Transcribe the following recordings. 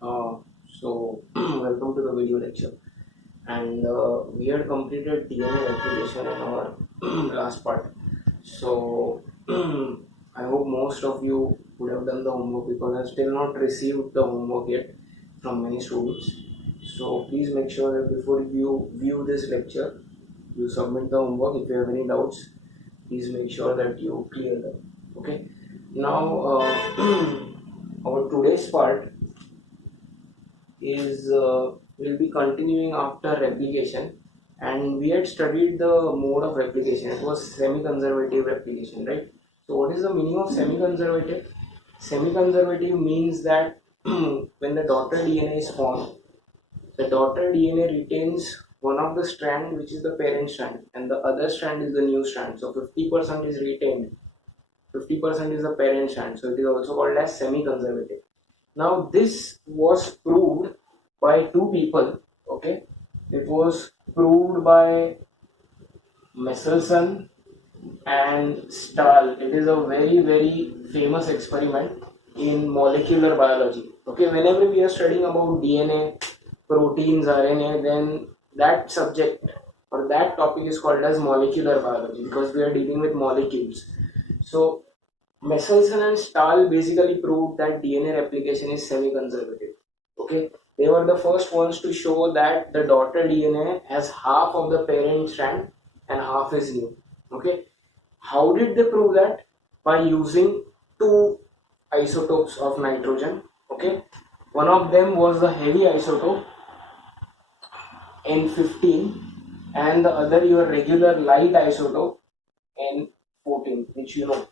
Welcome to the video lecture. And we had completed DNA replication in our last part. So, I hope most of you would have done the homework because I still not received the homework yet from many students. So, please make sure that before you view this lecture, you submit the homework. If you have any doubts, please make sure that you clear them. Okay. Now, our today's part is will be continuing after replication, and we had studied the mode of replication. It was semi-conservative replication, right? So what is the meaning of semi-conservative? Semi-conservative means that when the daughter DNA is formed, the daughter DNA retains one of the strand, which is the parent strand, and the other strand is the new strand. So 50% is retained, 50% is the parent strand, so it is also called as semi-conservative. Now this was proved by two people. Okay, it was proved by Messelson and Stahl. It is a very famous experiment in molecular biology. Okay, whenever we are studying about DNA, proteins, RNA, then that subject or that topic is called as molecular biology because we are dealing with molecules. So Messelson and Stahl basically proved that DNA replication is semi-conservative. Okay, they were the first ones to show that the daughter DNA has half of the parent strand and half is new. Okay, how did they prove that? By using two isotopes of nitrogen. Okay, one of them was the heavy isotope N15 and the other your regular light isotope N14, which you know.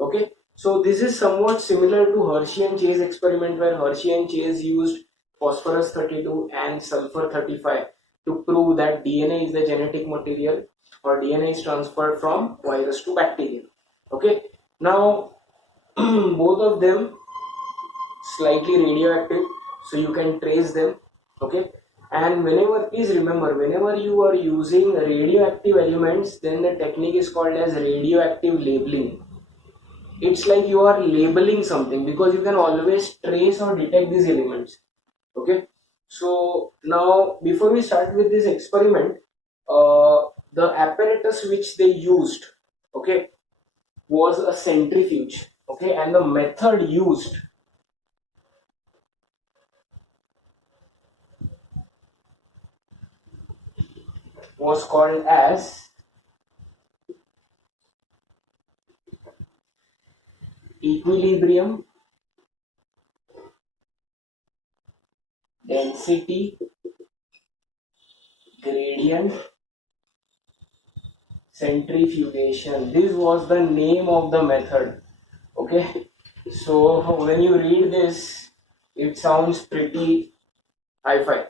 Okay, so this is somewhat similar to Hershey and Chase experiment where Hershey and Chase used phosphorus 32 and sulfur 35 to prove that DNA is the genetic material or DNA is transferred from virus to bacteria. Okay, now both of them slightly radioactive, so you can trace them. Okay, and whenever, please remember, whenever you are using radioactive elements, then the technique is called as radioactive labeling. It's like you are labeling something because you can always trace or detect these elements. Okay, so now before we start with this experiment, the apparatus which they used, okay, was a centrifuge. Okay, and the method used was called as equilibrium density gradient centrifugation. This was the name of the method. Okay, so when you read this, it sounds pretty hi-fi.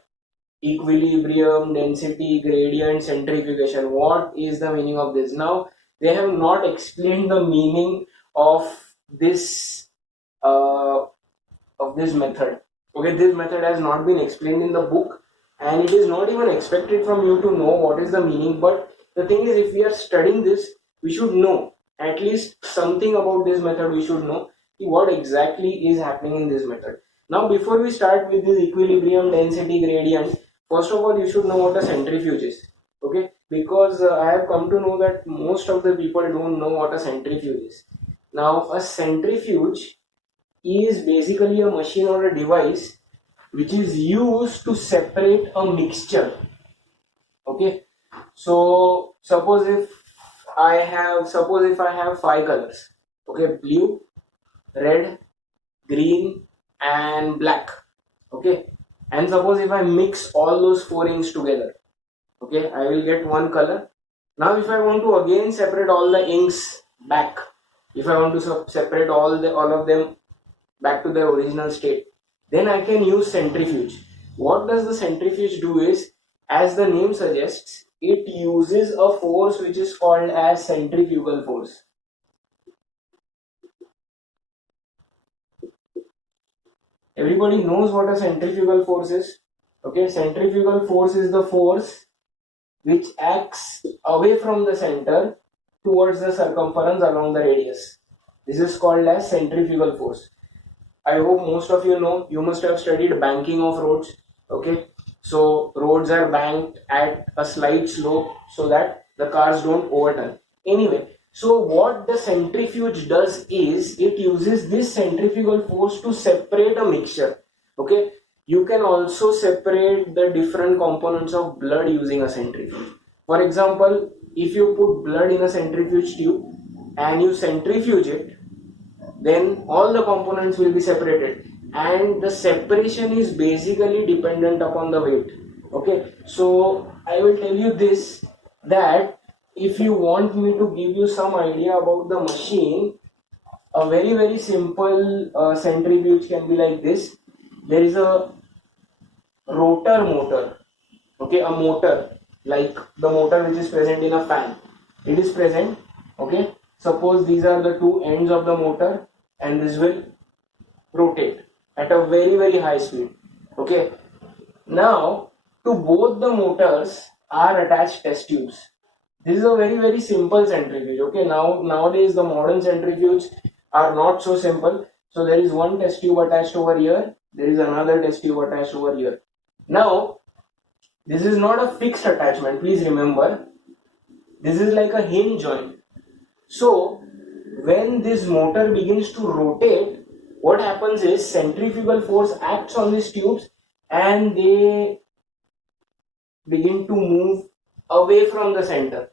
Equilibrium density gradient centrifugation. What is the meaning of this? Now they have not explained the meaning of this uh, method. Okay, this method has not been explained in the book, and it is not even expected from you to know what is the meaning. But the thing is, if we are studying this, we should know at least something about this method. We should know what exactly is happening in this method. Now before we start with this equilibrium density gradient, first of all you should know what a centrifuge is. Okay, because I have come to know that most of the people don't know what a centrifuge is. Now a centrifuge is basically a machine or a device which is used to separate a mixture. Okay, so suppose if I have five colors. Okay, blue, red, green and black. Okay, and suppose if I mix all those four inks together, okay, I will get one color. Now if I want to again separate all the inks back, if I want to separate all of them back to their original state, then I can use centrifuge. What does the centrifuge do is, as the name suggests, it uses a force which is called as centrifugal force. Everybody knows what a centrifugal force is. Okay, centrifugal force is the force which acts away from the center towards the circumference along the radius. This is called as centrifugal force. I hope most of you know, you must have studied banking of roads. Okay, so roads are banked at a slight slope so that the cars don't overturn. Anyway, so what the centrifuge does is it uses this centrifugal force to separate a mixture. Okay, you can also separate the different components of blood using a centrifuge. For example, if you put blood in a centrifuge tube and you centrifuge it, then all the components will be separated, and the separation is basically dependent upon the weight. Okay, so I will tell you this, that if you want me to give you some idea about the machine, a very simple centrifuge can be like this. There is a rotor motor, okay, a motor like the motor which is present in a fan, it is present. Okay, suppose these are the two ends of the motor, and this will rotate at a very high speed. Okay, now to both the motors are attached test tubes. This is a very simple centrifuge. Okay, nowadays the modern centrifuges are not so simple. So there is one test tube attached over here, there is another test tube attached over here. Now this is not a fixed attachment, please remember, this is like a hinge joint. So when this motor begins to rotate, what happens is centrifugal force acts on these tubes and they begin to move away from the center.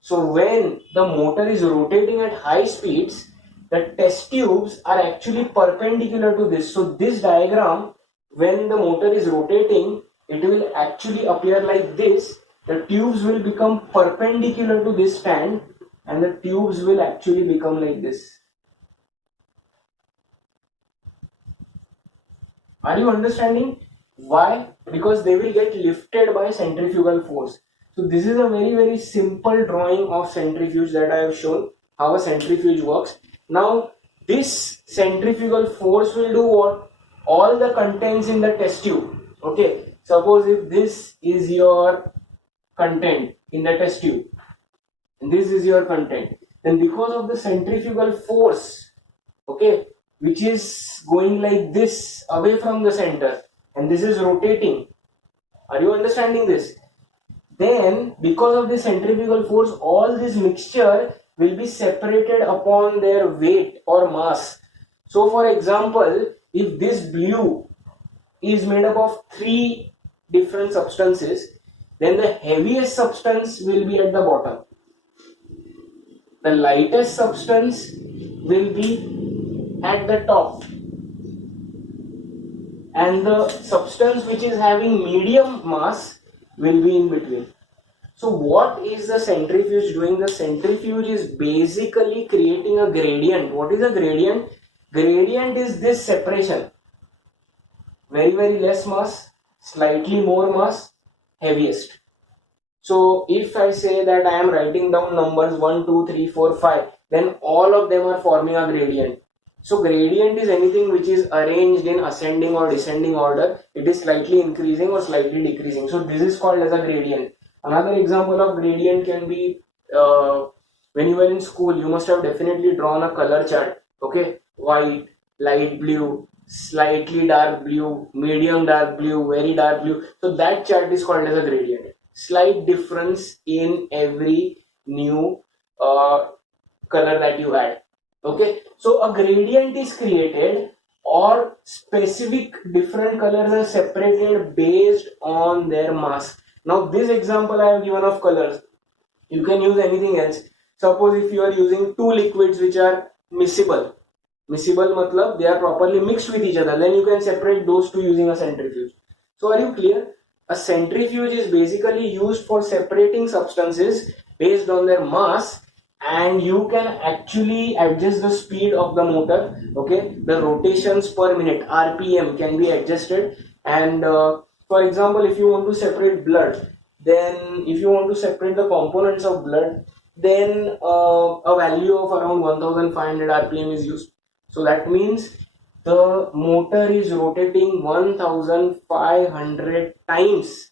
So when the motor is rotating at high speeds, the test tubes are actually perpendicular to this. So this diagram, when the motor is rotating, it will actually appear like this. The tubes will become perpendicular to this stand, and the tubes will actually become like this. Are you understanding? Why? Because they will get lifted by centrifugal force. So this is a very simple drawing of centrifuge that I have shown, how a centrifuge works. Now this centrifugal force will do what? All the contents in the test tube. Okay, suppose if this is your content in the test tube and this is your content, then because of the centrifugal force, okay, which is going like this away from the center, and this is rotating, are you understanding this? Then because of the centrifugal force, all this mixture will be separated upon their weight or mass. So for example, if this blue is made up of 3 different substances, then the heaviest substance will be at the bottom, the lightest substance will be at the top, and the substance which is having medium mass will be in between. So what is the centrifuge doing? The centrifuge is basically creating a gradient. What is a gradient? Gradient is this separation. Very less mass, slightly more mass, heaviest. So if I say that I am writing down numbers 1, 2, 3, 4, 5, then all of them are forming a gradient. So gradient is anything which is arranged in ascending or descending order. It is slightly increasing or slightly decreasing. So this is called as a gradient. Another example of gradient can be when you were in school, you must have definitely drawn a color chart. Okay, white, light blue, slightly dark blue, medium dark blue, very dark blue. So that chart is called as a gradient. Slight difference in every new color that you add. Okay, so a gradient is created, or specific different colors are separated based on their mass. Now this example I have given of colors, you can use anything else. Suppose if you are using 2 liquids which are miscible matlab they are properly mixed with each other, then you can separate those two using a centrifuge. So are you clear? A centrifuge is basically used for separating substances based on their mass, and you can actually adjust the speed of the motor. Okay, the rotations per minute, RPM, can be adjusted. And for example, if you want to separate blood, then if you want to separate the components of blood, then a value of around 1500 RPM is used. So that means the motor is rotating 1500 times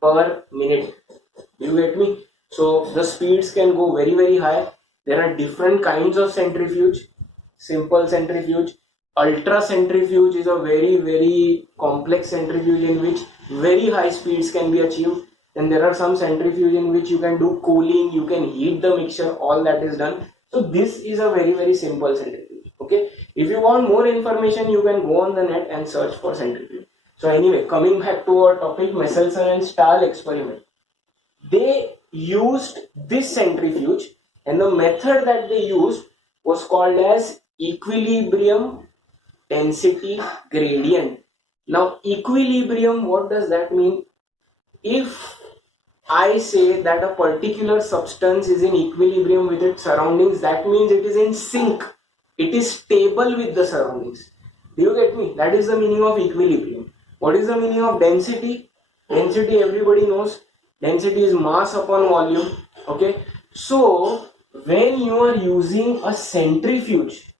per minute. You get me? So the speeds can go very high. There are different kinds of centrifuge. Simple centrifuge, Ultracentrifuge is a very complex centrifuge in which very high speeds can be achieved. And there are some centrifuge in which you can do cooling, you can heat the mixture, all that is done. So this is a very simple centrifuge. Okay, if you want more information, you can go on the net and search for centrifuge. So anyway, coming back to our topic, Michelson and Stahl experiment. They used this centrifuge, and the method that they used was called as equilibrium density gradient. Now equilibrium, what does that mean? If I say that a particular substance is in equilibrium with its surroundings, that means it is in sync, it is stable with the surroundings. Do you get me? That is the meaning of equilibrium. What is the meaning of density? Density, everybody knows, density is mass upon volume. Okay, so when you are using a centrifuge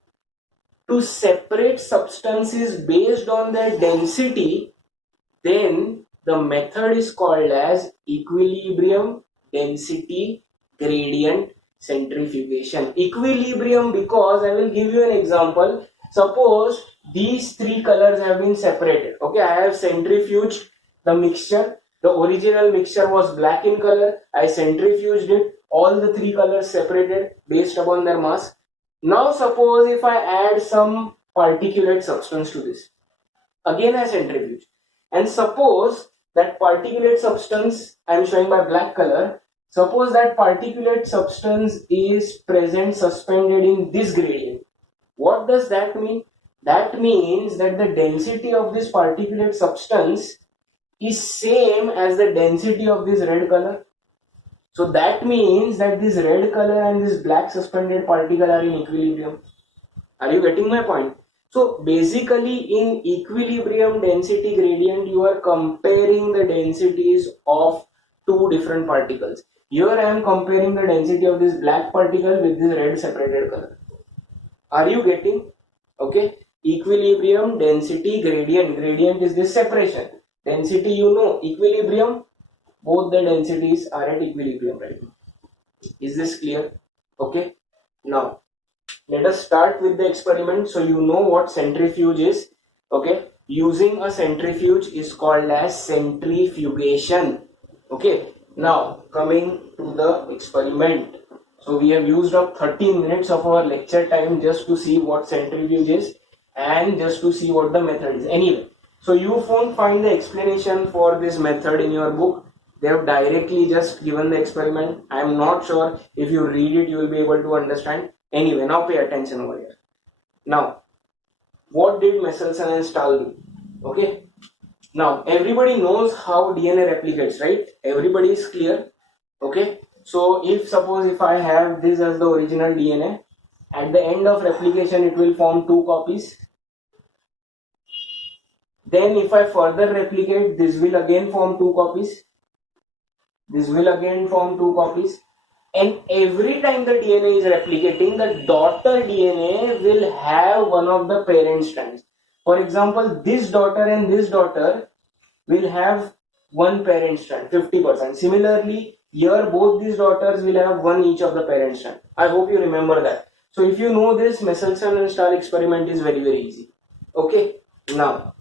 to separate substances based on their density, then the method is called as equilibrium density gradient centrifugation. Equilibrium, because I will give you an example. Suppose these three colors have been separated. Okay, I have centrifuged the mixture. The original mixture was black in color. I centrifuged it. All the three colors separated based upon their mass. Now suppose if I add some particulate substance to this. Again I centrifuge. And suppose that particulate substance I am showing by black color. Suppose that particulate substance is present suspended in this gradient. What does that mean? That means that the density of this particulate substance is same as the density of this red color. So that means that this red color and this black suspended particle are in equilibrium. Are you getting my point? So basically in equilibrium density gradient, you are comparing the densities of two different particles. Here I am comparing the density of this black particle with this red separated color. Are you getting? Okay. Equilibrium density gradient. Gradient is this separation. Density, you know. Equilibrium, both the densities are at equilibrium right now. Is this clear? Okay. Now let us start with the experiment so you know what centrifuge is. Okay, using a centrifuge is called as centrifugation. Okay, now coming to the experiment. So we have used up 13 minutes of our lecture time just to see what centrifuge is and just to see what the method is. Anyway, so you won't find the explanation for this method in your book. They have directly just given the experiment. I am not sure if you read it you will be able to understand. Anyway, now pay attention over here. Now, what did Michelson and Stahl do? Okay. Now, everybody knows how DNA replicates, right? Everybody is clear. Okay. So, if suppose if I have this as the original DNA, at the end of replication, it will form two copies. Then, if I further replicate, this will again form two copies. This will again form two copies. And every time the DNA is replicating, the daughter DNA will have one of the parent strands. For example, this daughter and this daughter will have one parent strand, 50%. Similarly, here both these daughters will have one each of the parent strand. I hope you remember that. So if you know this, Michelson and Stahl experiment is very easy. Okay, now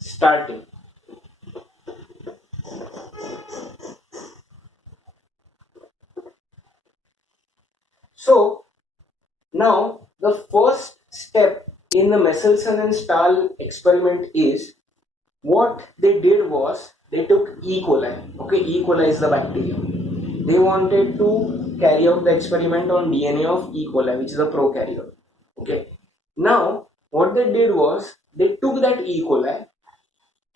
starting. So now the first step in the Michelson and Stahl experiment is what they did was they took E. coli. Okay, E. coli is the bacteria. They wanted to carry out the experiment on DNA of E. coli, which is a prokaryote. Okay. Now what they did was they took that E. coli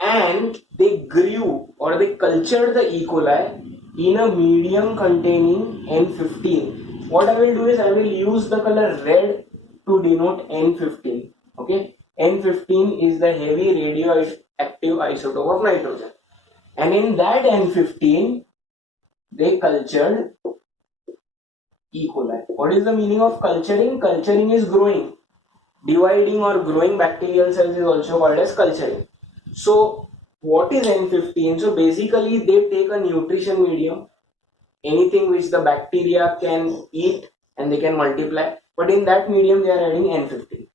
and they grew or they cultured the E. coli in a medium containing N15. What I will do is I will use the color red to denote N15. Okay, N15 is the heavy radioactive isotope of nitrogen, and in that N15 they cultured E. coli. What is the meaning of culturing? Culturing is growing. Dividing or growing bacterial cells is also called as culturing. So what is N15? So basically they take a nutrition medium, anything which the bacteria can eat and they can multiply, but in that medium they are adding N15.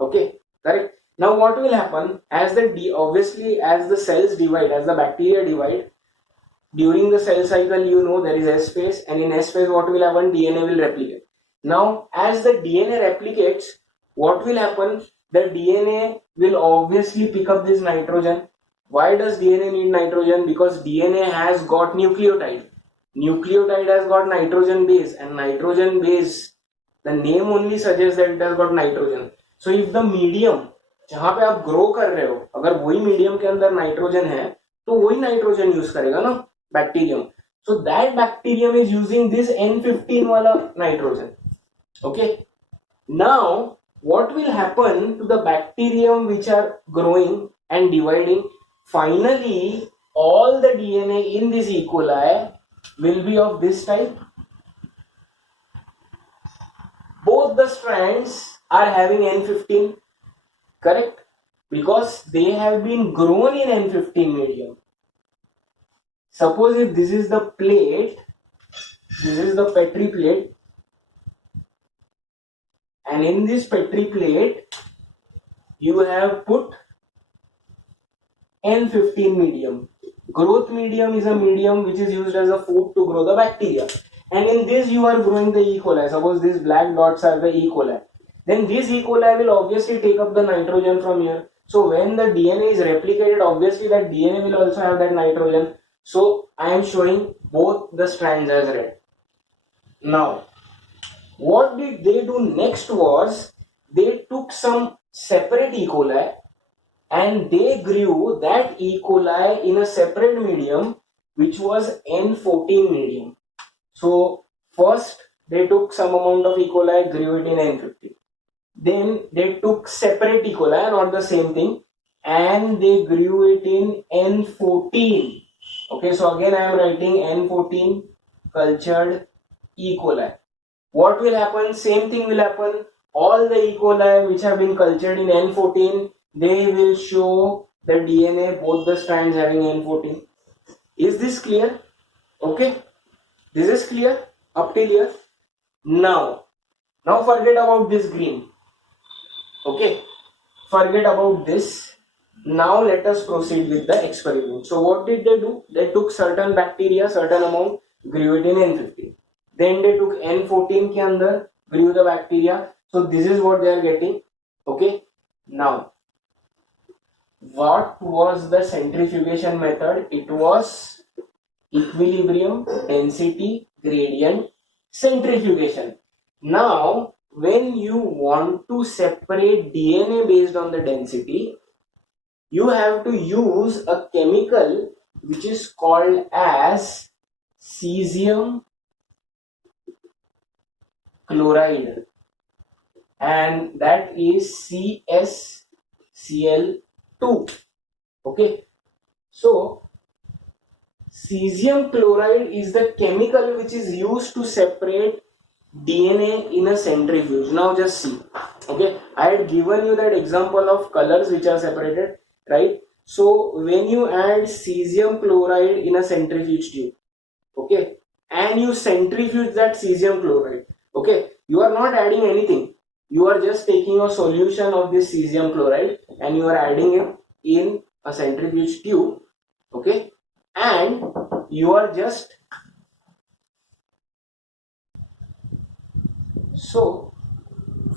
Okay, correct? Now what will happen, as obviously as the cells divide, as the bacteria divide, during the cell cycle, you know, there is S phase, and in S phase what will happen, DNA will replicate. Now as the DNA replicates, what will happen, the DNA will obviously pick up this nitrogen. Why does DNA need nitrogen? Because DNA has got nucleotide. Nucleotide has got nitrogen base, and nitrogen base, the name only suggests that it has got nitrogen. So if the medium जहां पे आप grow कर रहे हो, अगर वही medium के अंदर नाइट्रोजन है, तो वही नाइट्रोजन यूज करेगा ना bacterium. So that bacterium is using this N15 wala nitrogen. Okay. Now what will happen to the bacterium which are growing and dividing? Finally, all the DNA in this E. coli will be of this type. Both the strands are having N15, correct? Because they have been grown in N15 medium. Suppose if this is the plate, this is the Petri plate, and in this Petri plate, you have put N15 medium. Growth medium is a medium which is used as a food to grow the bacteria. And in this you are growing the E. coli. Suppose these black dots are the E. coli. Then this E. coli will obviously take up the nitrogen from here. So when the DNA is replicated, obviously that DNA will also have that nitrogen. So I am showing both the strands as red. Now, what did they do next was, they took some separate E. coli and they grew that E. coli in a separate medium which was N14 medium. So first they took some amount of E. coli, grew it in N15. Then they took separate E. coli, not the same thing, and they grew it in N14. Okay, so again I am writing N14 cultured E. coli. What will happen? Same thing will happen. All the E. coli which have been cultured in N14, they will show the DNA, both the strands having N14. Is this clear? Okay, this is clear up till here. Now forget about this green. Okay, forget about this. Now let us proceed with the experiment. So what did they do? They took certain bacteria, certain amount, grew it in N15. Then they took N14 ke andar, grew the bacteria. So this is what they are getting. Okay. Now, what was the centrifugation method? It was equilibrium, density, gradient, centrifugation. Now, when you want to separate DNA based on the density, you have to use a chemical which is called as cesium chloride, and that is CsCl2. Okay, so cesium chloride is the chemical which is used to separate DNA in a centrifuge. Now just see. Okay, I had given you that example of colors which are separated, right? So when you add cesium chloride in a centrifuge tube, okay, and you centrifuge that cesium chloride, okay, you are not adding anything. You are just taking a solution of this cesium chloride and you are adding it in a centrifuge tube, okay, and you are just, so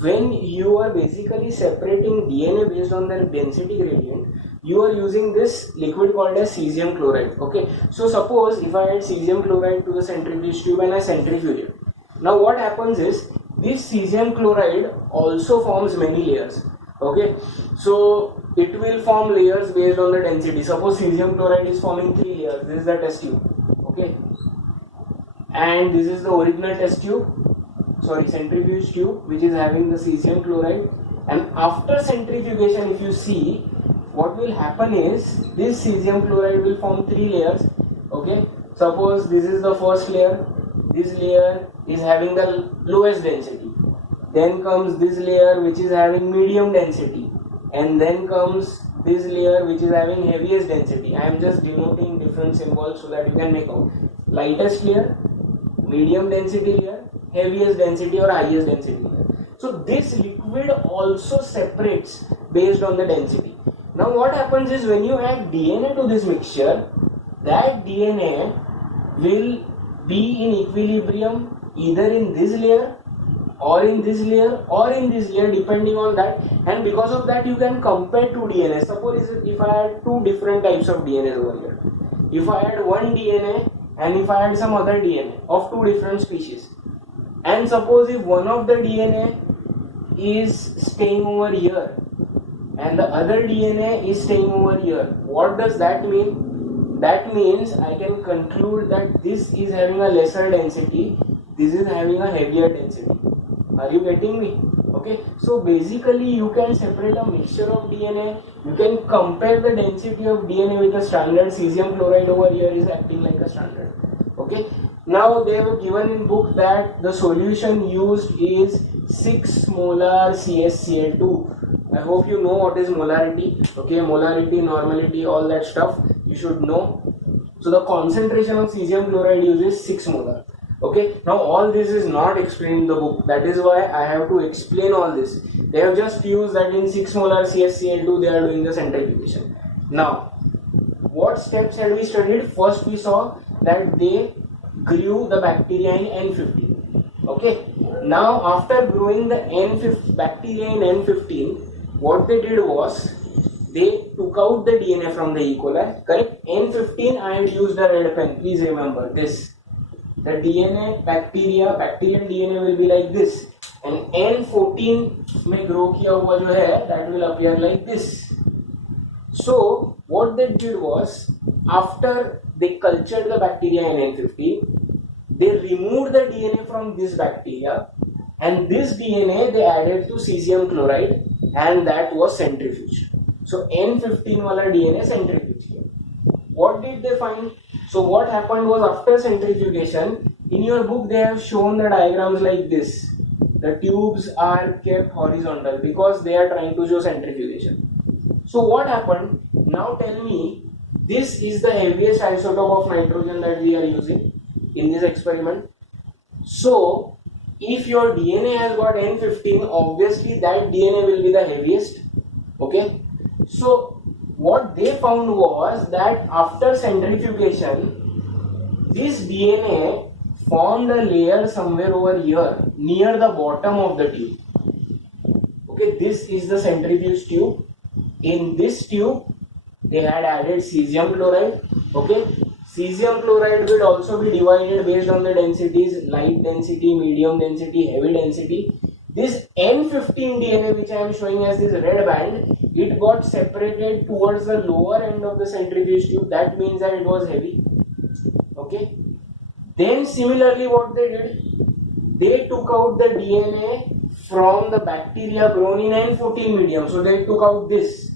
when you are basically separating DNA based on their density gradient, you are using this liquid called as cesium chloride. Okay, so suppose if I add cesium chloride to the centrifuge tube and I centrifuge it, now what happens is this cesium chloride also forms many layers. Okay, so it will form layers based on the density. Suppose cesium chloride is forming 3 layers. This is the test tube, okay, and this is the original test tube, sorry, centrifuge tube, which is having the cesium chloride. And after centrifugation, if you see, what will happen is this cesium chloride will form 3 layers. Okay, suppose this is the first layer. This layer is having the lowest density. Then comes this layer which is having medium density, and then comes this layer which is having heaviest density. I am just denoting different symbols so that you can make out. Lightest layer, medium density layer, heaviest density or highest density layer. So this liquid also separates based on the density. Now what happens is when you add DNA to this mixture, that DNA will be in equilibrium either in this layer or in this layer or in this layer, depending on that, and because of that you can compare two DNA. Suppose if I had two different types of DNA over here, if I had one DNA and if I had some other DNA of two different species, and suppose if one of the DNA is staying over here and the other DNA is staying over here, what does that mean? That means I can conclude that this is having a lesser density, this is having a heavier density. Are you getting me? Okay, so basically you can separate a mixture of DNA, you can compare the density of DNA with a standard. Cesium chloride over here is acting like a standard. Okay, now they have given in book that the solution used is 6 molar CaCl2. I hope you know what is molarity. Okay, molarity, normality, all that stuff you should know. So the concentration of cesium chloride used is 6 molar. Okay, now all this is not explained in the book, that is why I have to explain all this. They have just used that in 6 molar CaCl2 they are doing the centrifugation. Now what steps had we studied? First we saw that they grew the bacteria in N15. Okay, now after growing the bacteria in N15, what they did was they took out the DNA from the E. coli, correct? N15 I had used a red pen, please remember this. The DNA, bacterial DNA will be like this, and N14 में grow किया हुआ जो है, that will appear like this. So what they did was, after they cultured the bacteria in N15, they removed the DNA from this bacteria, and this DNA they added to cesium chloride, and that was centrifuged. So N15 wala DNA centrifuged. What did they find? So what happened was, after centrifugation, in your book they have shown the diagrams like this. The tubes are kept horizontal because they are trying to show centrifugation. So what happened? Now tell me, this is the heaviest isotope of nitrogen that we are using in this experiment. So if your DNA has got N15, obviously that DNA will be the heaviest. Okay, so what they found was that after centrifugation, this DNA formed a layer somewhere over here near the bottom of the tube. Okay, this is the centrifuge tube. In this tube they had added cesium chloride. Okay, cesium chloride will also be divided based on the densities: light density, medium density, heavy density. This N15 DNA, which I am showing as this red band, it got separated towards the lower end of the centrifuge tube. That means that it was heavy. Okay. Then similarly what they did, they took out the DNA from the bacteria grown in N14 medium. So they took out this.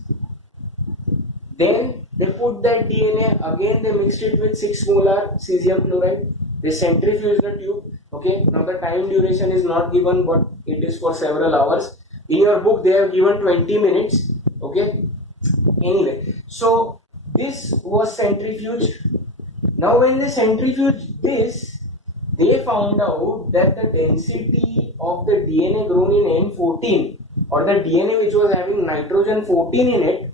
Then they put that DNA, again they mixed it with 6 molar cesium chloride. They centrifuged the tube. Okay, now the time duration is not given, but it is for several hours. In your book they have given 20 minutes. Okay, anyway, so this was centrifuged. Now when they centrifuged this, they found out that the density of the DNA grown in N14, or the DNA which was having nitrogen 14 in it,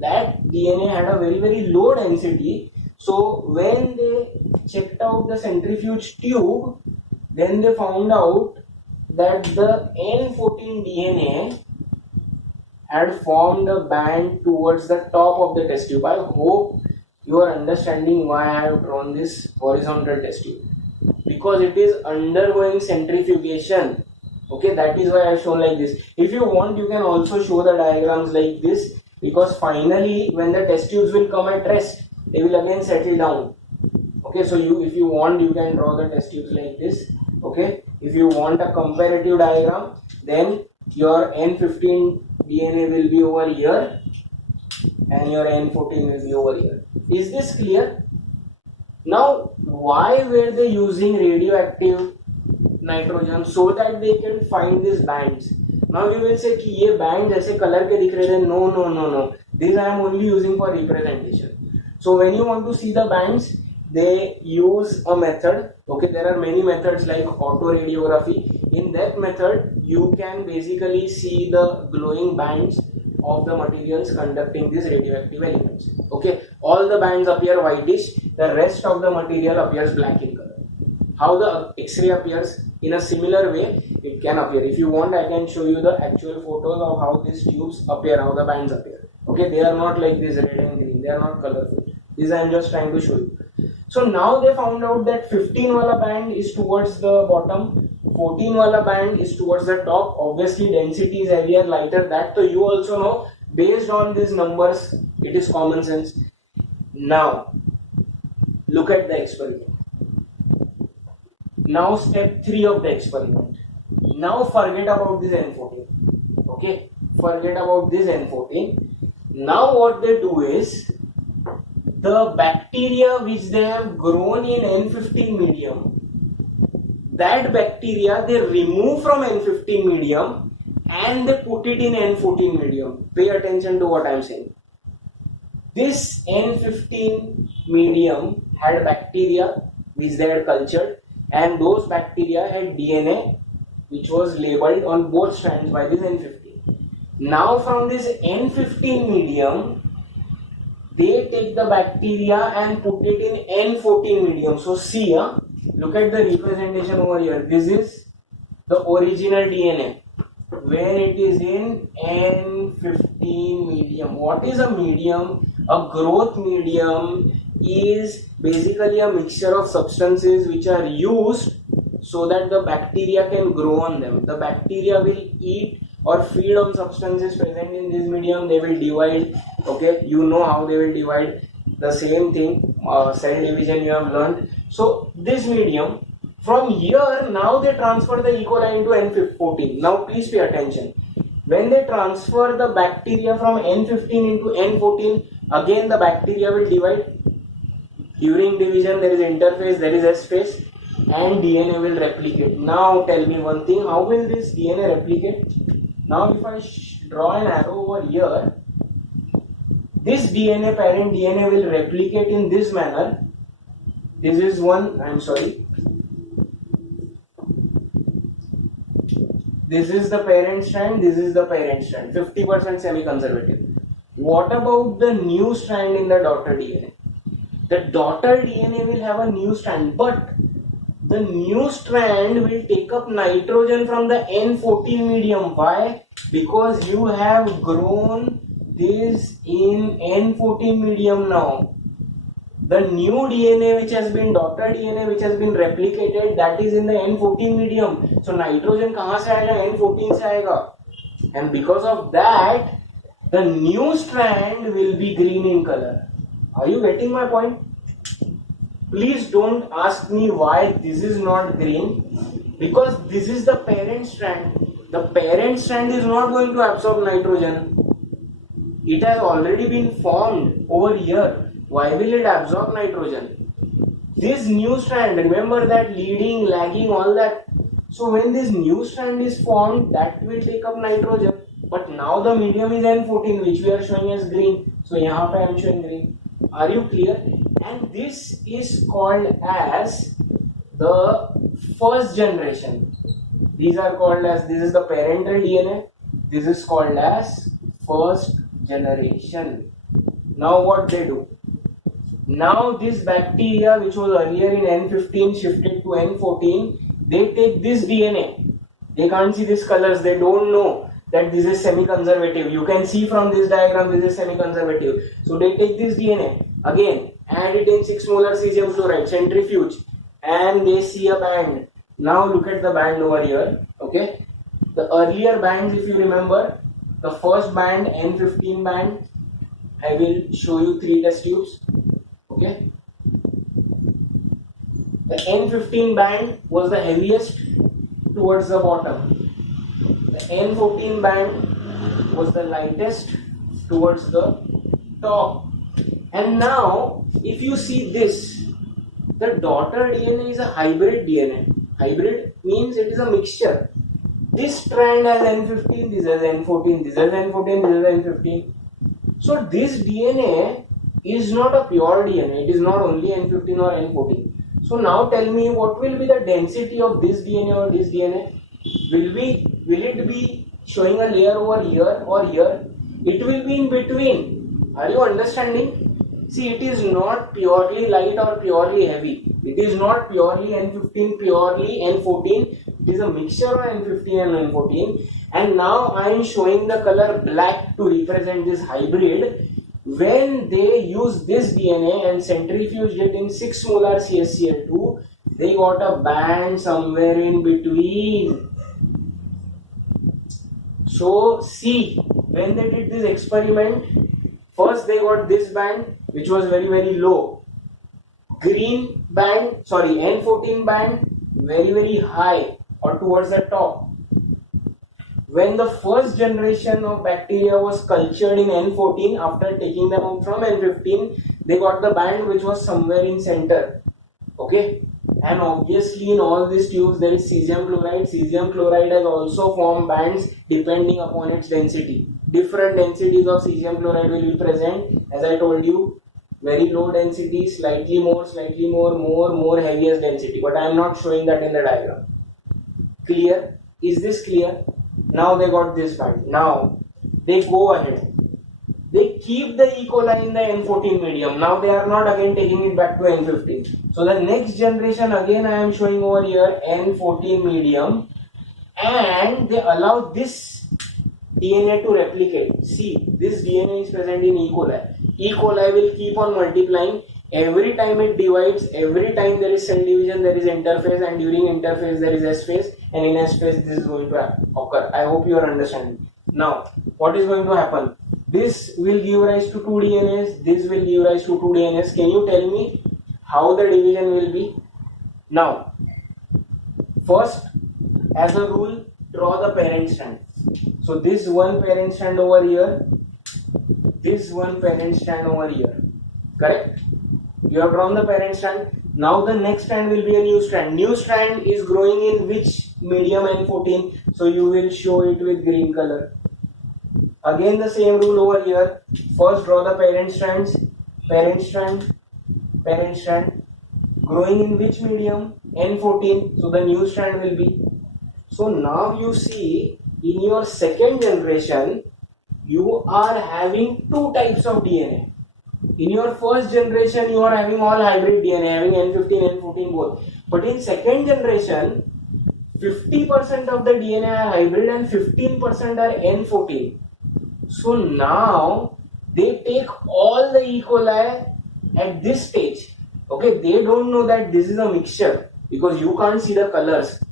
that DNA had a very low density. So when they checked out the centrifuge tube, then they found out that the N14 DNA had formed a band towards the top of the test tube. I hope you are understanding why I have drawn this horizontal test tube, because it is undergoing centrifugation. Okay, that is why I have shown like this. If you want, you can also show the diagrams like this, because finally when the test tubes will come at rest, they will again settle down. Okay, so if you want, you can draw the test tubes like this. Okay, if you want a comparative diagram, then your N15 DNA will be over here and your N14 will be over here. Is this clear? Now why were they using radioactive nitrogen? So that they can find these bands. Now you will say कि ये band जैसे color के दिख रहे थे. No. This I am only using for representation. So when you want to see the bands, they use a method. Okay, there are many methods like autoradiography. In that method, you can basically see the glowing bands of the materials conducting these radioactive elements. Okay, all the bands appear whitish, the rest of the material appears black in color. How the X-ray appears? In a similar way it can appear. If you want, I can show you the actual photos of how these tubes appear, how the bands appear. Okay, they are not like this red and green, they are not colorful. This I am just trying to show you. So now they found out that 15 wala band is towards the bottom, 14 wala band is towards the top. Obviously density is heavier, lighter, that so you also know. Based on these numbers, it is common sense. Now look at the experiment. Now step 3 of the experiment. Now forget about this N14. Okay, forget about this N14. Now what they do is, the bacteria which they have grown in N15 medium, that bacteria they remove from N15 medium and they put it in N14 medium. Pay attention to what I am saying. This N15 medium had bacteria which they had cultured, and those bacteria had DNA which was labeled on both strands by this N15. Now from this N15 medium, they take the bacteria and put it in N14 medium. So see, look at the representation over here. This is the original DNA where it is in N15 medium. What is a medium? A growth medium is basically a mixture of substances which are used so that the bacteria can grow on them. The bacteria will eat or feed on substances present in this medium. They will divide. Okay, you know how they will divide. The same thing, cell division you have learned. So this medium, from here now they transfer the E. coli into N14. Now please pay attention. When they transfer the bacteria from N15 into N14, again the bacteria will divide. During division there is interphase, there is S phase, and DNA will replicate. Now tell me one thing, how will this DNA replicate? Now if I draw an arrow over here, this DNA, parent DNA, will replicate in this manner. This is one, this is the parent strand, this is the parent strand, 50% semi-conservative. What about the new strand in the daughter DNA? The daughter DNA will have a new strand, but the new strand will take up nitrogen from the N14 medium. Why? Because you have grown this in N14 medium now. The new DNA which has been daughter DNA which has been replicated, that is in the N14 medium. So nitrogen kahan se aayega? N14 se aayega. And because of that, the new strand will be green in color. Are you getting my point? Please don't ask me why this is not green, because this is the parent strand. The parent strand is not going to absorb nitrogen. It has already been formed over here. Why will it absorb nitrogen? This new strand, remember that leading, lagging, all that. So when this new strand is formed, that will take up nitrogen. But now the medium is N14, which we are showing as green. So यहाँ पे I am showing green. Are you clear? And this is called as the first generation. These are called as, this is the parental DNA. This is called as first generation. Now what they do? Now this bacteria which was earlier in N15 shifted to N14, they take this DNA. They can't see these colors. They don't know that this is semi-conservative. You can see from this diagram this is semi-conservative. So they take this DNA, again add it in 6 molar cesium fluoride, centrifuge, and they see a band. Now look at the band over here. Okay, the earlier bands, if you remember, the first band, N15 band, I will show you 3 test tubes. Okay, the N15 band was the heaviest towards the bottom. The N14 band was the lightest towards the top. And now if you see this, the daughter DNA is a hybrid DNA. Hybrid means it is a mixture. This strand has N15, this has N14, this has N14, this has N15. So this DNA is not a pure DNA. It is not only N15 or N14. So now tell me, what will be the density of this DNA or this DNA? Will it be showing a layer over here or here? It will be in between. Are you understanding? See, it is not purely light or purely heavy. It is not purely N15, purely N14. It is a mixture of N15 and N14. And now I am showing the color black to represent this hybrid. When they use this DNA and centrifuged it in 6 molar CaCl2, they got a band somewhere in between. So see, when they did this experiment, first they got this band which was very low. Green band, sorry, N14 band very high or towards the top. When the first generation of bacteria was cultured in N14, after taking them out from N15, they got the band which was somewhere in center. Okay, and obviously in all these tubes there is cesium chloride. Cesium chloride has also formed bands depending upon its density. Different densities of cesium chloride will be present, as I told you. Very low density, slightly more, more heaviest density. But I am not showing that in the diagram. Clear? Is this clear? Now they got this band. Now they go ahead. They keep the E. coli in the N14 medium. Now they are not again taking it back to N15. So the next generation again I am showing over here N14 medium, and they allow this DNA to replicate. See, this DNA is present in E. coli. E. coli will keep on multiplying. Every time it divides, every time there is cell division, there is interphase, and during interphase there is S phase, and in S phase this is going to occur. I hope you are understanding. Now, what is going to happen? This will give rise to 2 DNAs, this will give rise to 2 DNAs. Can you tell me how the division will be? Now, first, as a rule, draw the parent strand. So this one parent strand over here, this one parent strand over here, correct? You have drawn the parent strand. Now the next strand will be a new strand. New strand is growing in which medium? N14. So you will show it with green color. Again the same rule over here. First draw the parent strands. Parent strand. Parent strand. Growing in which medium? N14. So the new strand will be. So now you see in your second generation you are having 2 types of DNA. In your first generation, you are having all hybrid DNA, having N15, N14 both. But in second generation, 50% of the DNA are hybrid and 15% are N14. So now they take all the E. coli at this stage. Okay, they don't know that this is a mixture because you can't see the colors.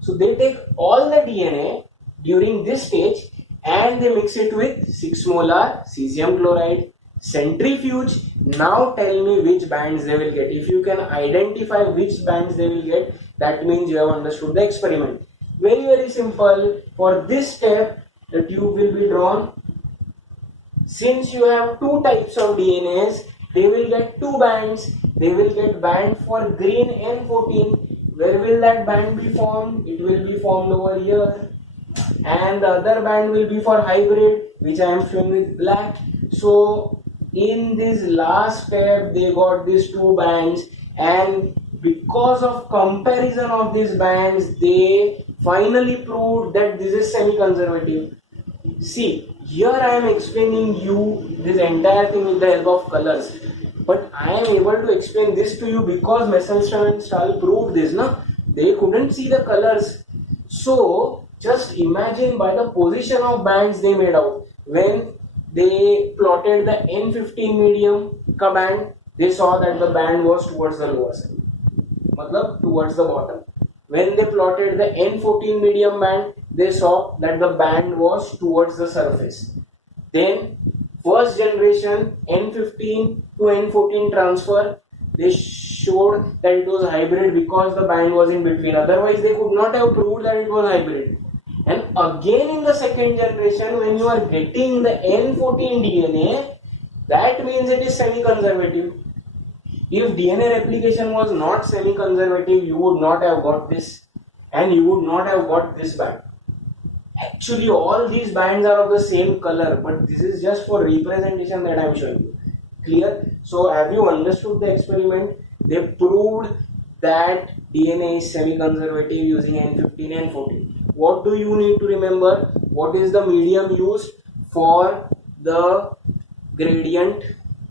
So they take all the DNA during this stage and they mix it with 6 molar cesium chloride. Centrifuge. Now tell me which bands they will get. If you can identify which bands they will get, that means you have understood the experiment. Very simple. For this step, the tube will be drawn. Since you have 2 types of DNAs, they will get 2 bands. They will get band for green N14. Where will that band be formed? It will be formed over here. And the other band will be for hybrid, which I am showing with black. So in this last step they got these 2 bands, and because of comparison of these bands they finally proved that this is semi-conservative. See, here I am explaining you this entire thing with the help of colors, but I am able to explain this to you because Messelstrom and Stahl proved this. They couldn't see the colors. So just imagine by the position of bands they made out. When they plotted the N15 medium ka band, they saw that the band was towards the lower side, matlab towards the bottom. When they plotted the N14 medium band, they saw that the band was towards the surface. Then first generation N15 to N14 transfer, they showed that it was hybrid because the band was in between. Otherwise they could not have proved that it was hybrid. And again in the second generation, when you are getting the N14 DNA, that means it is semi-conservative. If DNA replication was not semi-conservative, you would not have got this, and you would not have got this band. Actually, all these bands are of the same color, but this is just for representation that I am showing you. Clear? So have you understood the experiment? They proved that DNA is semi-conservative using N15 and N14. What do you need to remember? What is the medium used? For the gradient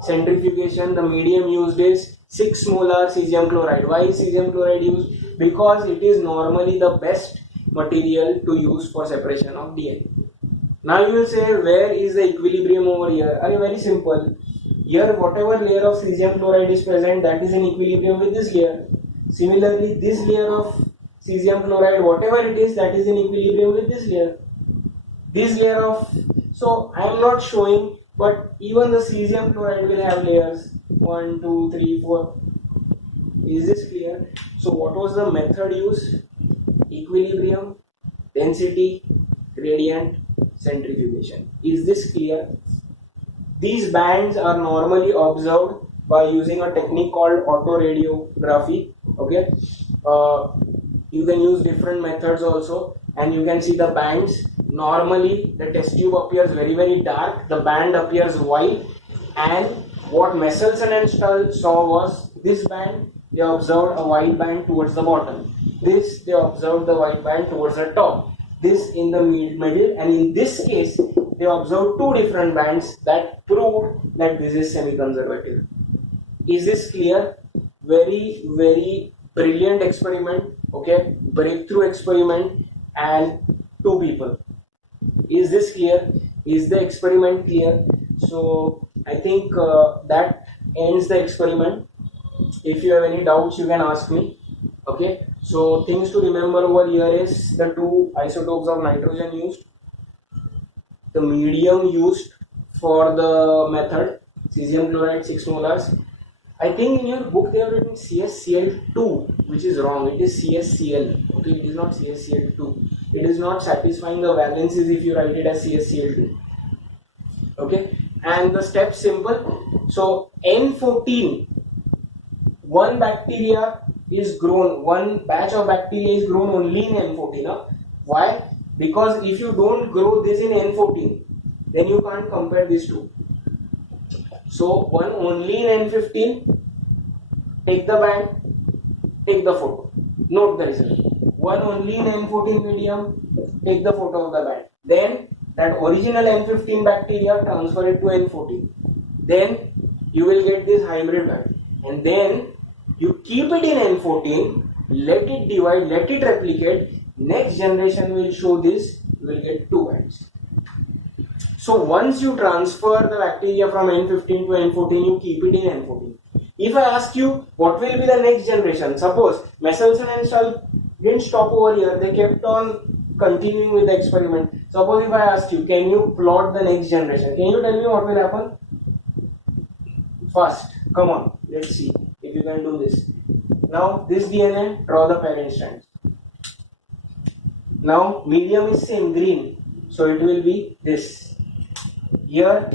centrifugation, the medium used is 6 molar cesium chloride. Why is cesium chloride used? Because it is normally the best material to use for separation of DNA. Now you will say, where is the equilibrium over here? Very simple. Here whatever layer of cesium chloride is present, that is in equilibrium with this layer. Similarly, this layer of cesium chloride, whatever it is, that is in equilibrium with this layer. This layer of, so I am not showing, but even the cesium chloride will have layers 1, 2, 3, 4. Is this clear? So what was the method used? Equilibrium, density, gradient, centrifugation. Is this clear? These bands are normally observed by using a technique called autoradiography. Okay, you can use different methods also, and you can see the bands. Normally the test tube appears very dark, the band appears white, and what Messelson and Stull saw was this band, they observed a white band towards the bottom. This, they observed the white band towards the top. This in the middle, and in this case they observed two different bands that proved that this is semi-conservative. Is this clear? Very brilliant experiment, okay, breakthrough experiment, and two people. Is this clear? Is the experiment clear? So I think that ends the experiment. If you have any doubts, you can ask me. Okay, so things to remember over here is the two isotopes of nitrogen used, the medium used for the method, cesium chloride 6 molars. I think in your book they have written CSCl2, which is wrong. It is CSCl. Okay, it is not CSCl2. It is not satisfying the valences if you write it as CSCl2. Okay, and the step simple. So N14, one bacteria is grown, one batch of bacteria is grown only in N14. Huh? Why? Because if you don't grow this in N14, then you can't compare these two. So one only in N15, take the band, take the photo, note the result. One only in N14 medium, take the photo of the band. Then that original N15 bacteria, transfer it to N14. Then you will get this hybrid band. And then you keep it in N14, let it divide, let it replicate. Next generation will show this, you will get two bands. So once you transfer the bacteria from N15 to N14, you keep it in N14. If I ask you what will be the next generation, suppose Messelson and Stull didn't stop over here, they kept on continuing with the experiment. Suppose if I ask you, can you plot the next generation? Can you tell me what will happen? Fast, come on, let's see if you can do this. Now this DNA, draw the parent strands. Now medium is same, green, so it will be this. Here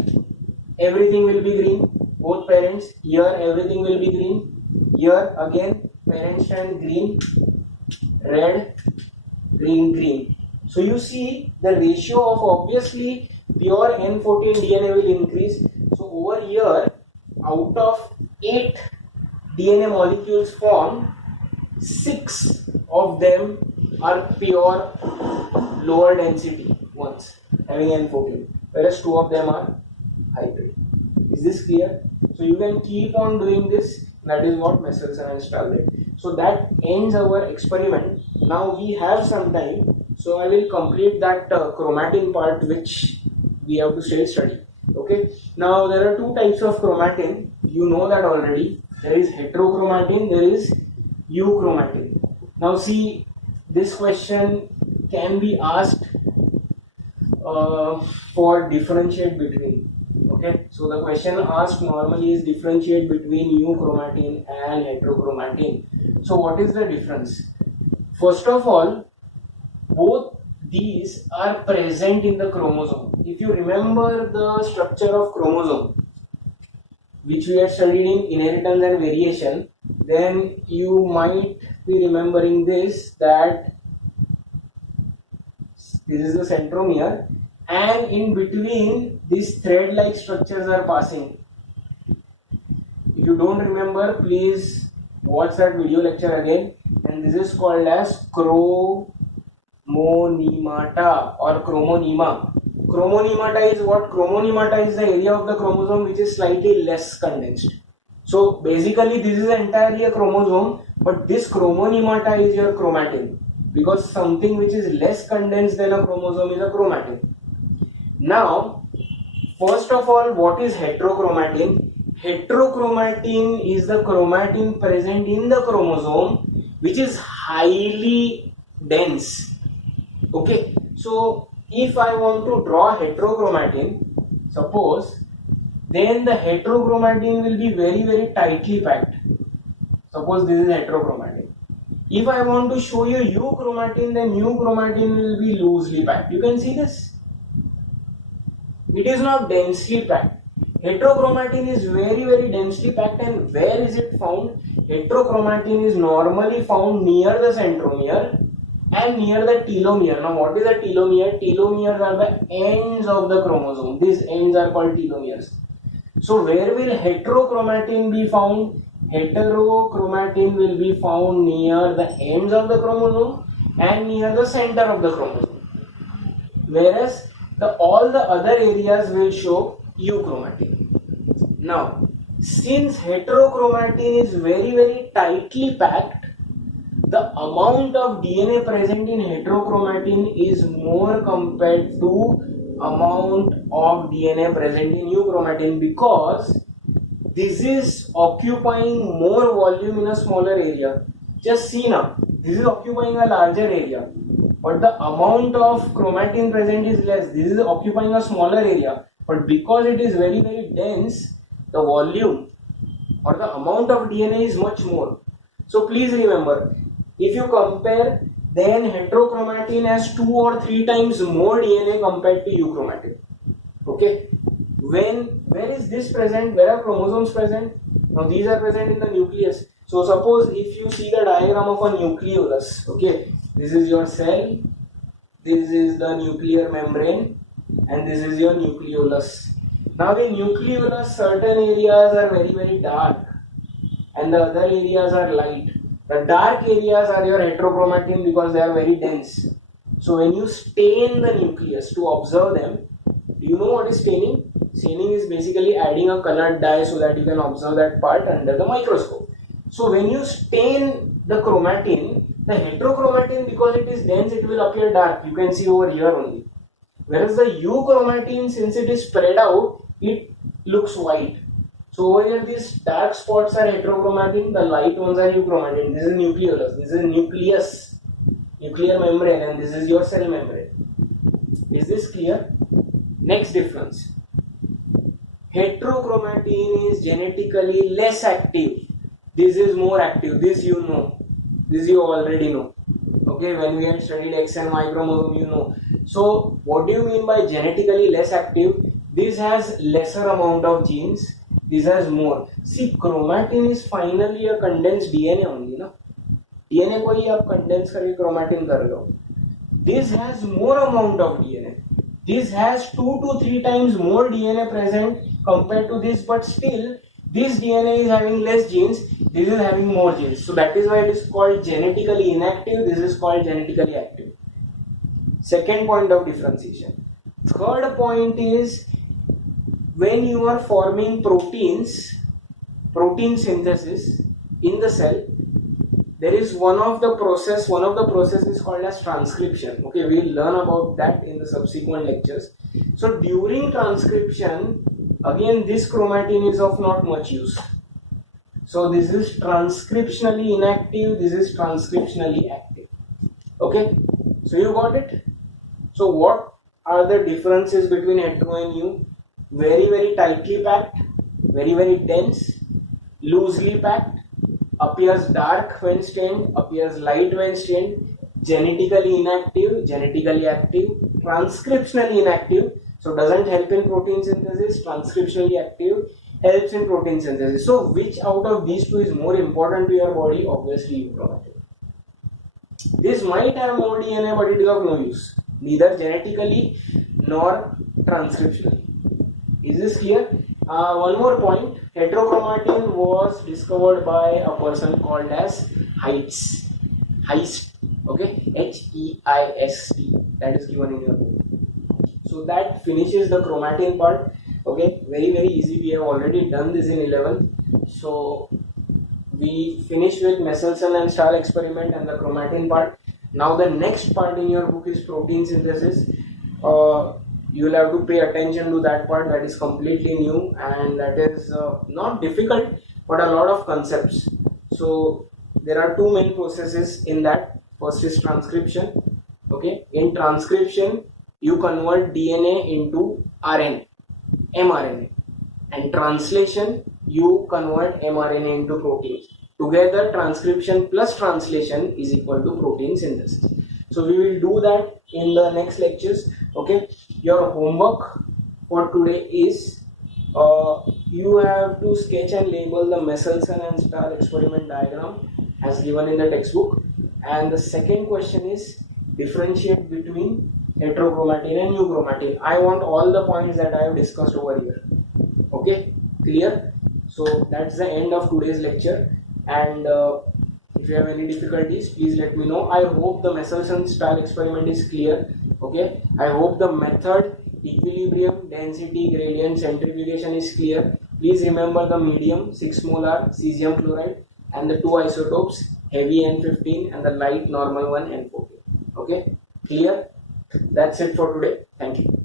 everything will be green, both parents. Here everything will be green. Here again parent strand green, red, green, green. So you see the ratio of obviously pure N14 DNA will increase. So over here, out of 8 DNA molecules formed, 6 of them are pure lower density ones having N14, whereas 2 of them are hybrid. Is this clear? So you can keep on doing this. That is what Messelson and Stull did. So that ends our experiment. Now we have some time, so I will complete that chromatin part which we have to still study. Okay. Now there are two types of chromatin. You know that already. There is heterochromatin. There is euchromatin. Now see, this question can be asked for differentiate between. Okay, so the question asked normally is differentiate between euchromatin and heterochromatin. So what is the difference? First of all, both these are present in the chromosome. If you remember the structure of chromosome, which we had studied in inheritance and variation, then you might be remembering this, that this is the centromere, and in between these thread-like structures are passing. If you don't remember, please watch that video lecture again. And this is called as chromonemata or chromonema. Chromonemata is what? Chromonemata is the area of the chromosome which is slightly less condensed. So basically this is entirely a chromosome, but this chromonemata is your chromatin, because something which is less condensed than a chromosome is a chromatin. Now, first of all, what is heterochromatin? Heterochromatin is the chromatin present in the chromosome which is highly dense. Okay, so if I want to draw heterochromatin, suppose, then the heterochromatin will be very tightly packed. Suppose this is heterochromatin. If I want to show you euchromatin, then euchromatin will be loosely packed. You can see this. It is not densely packed. Heterochromatin is very densely packed, and where is it found? Heterochromatin is normally found near the centromere and near the telomere. Now what is a telomere? Telomeres are the ends of the chromosome. These ends are called telomeres. So where will heterochromatin be found? Heterochromatin will be found near the ends of the chromosome and near the center of the chromosome. Whereas all the other areas will show euchromatin. Now, since heterochromatin is very tightly packed, the amount of DNA present in heterochromatin is more compared to amount of DNA present in euchromatin, because this is occupying more volume in a smaller area. Just see now, this is occupying a larger area, but the amount of chromatin present is less. This is occupying a smaller area, but because it is very dense, the volume or the amount of DNA is much more. So please remember, if you compare, then heterochromatin has 2 or 3 times more DNA compared to euchromatin. Okay, where is this present? Where are chromosomes present? Now these are present in the nucleus. So suppose if you see the diagram of a nucleolus, okay, this is your cell, this is the nuclear membrane, and this is your nucleolus. Now in nucleolus, certain areas are very dark and the other areas are light. The dark areas are your heterochromatin because they are very dense. So when you stain the nucleus to observe them, do you know what is staining? Staining is basically adding a colored dye so that you can observe that part under the microscope. So when you stain the chromatin, the heterochromatin, because it is dense, it will appear dark. You can see over here only. Whereas the euchromatin, since it is spread out, it looks white. So over here these dark spots are heterochromatin, the light ones are euchromatin. This is nucleolus, this is nucleus, nuclear membrane, and this is your cell membrane. Is this clear? Next difference. Heterochromatin is genetically less active. This is more active. This you know. This you already know. Okay, when we had studied X and Y chromosome, you know. So what do you mean by genetically less active? This has lesser amount of genes. This has more. See, chromatin is finally a condensed DNA only, na? DNA को ही आप condense करके chromatin कर लो. This has more amount of DNA. This has 2 to 3 times more DNA present compared to this, but still this DNA is having less genes, this is having more genes. So that is why it is called genetically inactive, this is called genetically active. Second point of differentiation. Third point is, when you are forming proteins, protein synthesis in the cell, there is one of the processes called as transcription. Okay, we will learn about that in the subsequent lectures. So during transcription, again this chromatin is of not much use. So this is transcriptionally inactive, this is transcriptionally active. Okay, so you got it? So what are the differences between hetero and eu? Very tightly packed, very dense, loosely packed, appears dark when stained, appears light when stained, genetically inactive, genetically active, transcriptionally inactive, so doesn't help in protein synthesis, transcriptionally active, helps in protein synthesis. So which out of these two is more important to your body? Obviously euchromatin. This might have more DNA, but it is of no use, neither genetically nor transcriptionally. Is this clear? One more point. Heterochromatin was discovered by a person called as Heist. Okay, Heist. That is given in your book. So that finishes the chromatin part. Okay, very easy. We have already done this in 11th. So we finish with Michelson and Stahl experiment and the chromatin part. Now the next part in your book is protein synthesis. You will have to pay attention to that part. That is completely new, and that is not difficult, but a lot of concepts. So there are two main processes in that. First is transcription. Okay, in transcription you convert DNA into RNA, mRNA, and translation you convert mRNA into proteins. Together transcription plus translation is equal to protein synthesis. So we will do that in the next lectures. Okay, your homework for today is you have to sketch and label the Michelson and Stahl experiment diagram as given in the textbook, and the second question is differentiate between heterochromatin and euchromatin. I want all the points that I have discussed over here. Okay, clear? So that's the end of today's lecture, and if you have any difficulties, please let me know. I hope the Michelson Stahl experiment is clear. Okay, I hope the method, equilibrium, density, gradient, centrifugation is clear. Please remember the medium 6 molar cesium chloride and the two isotopes, heavy N15 and the light normal one N14. Okay, clear? That's it for today. Thank you.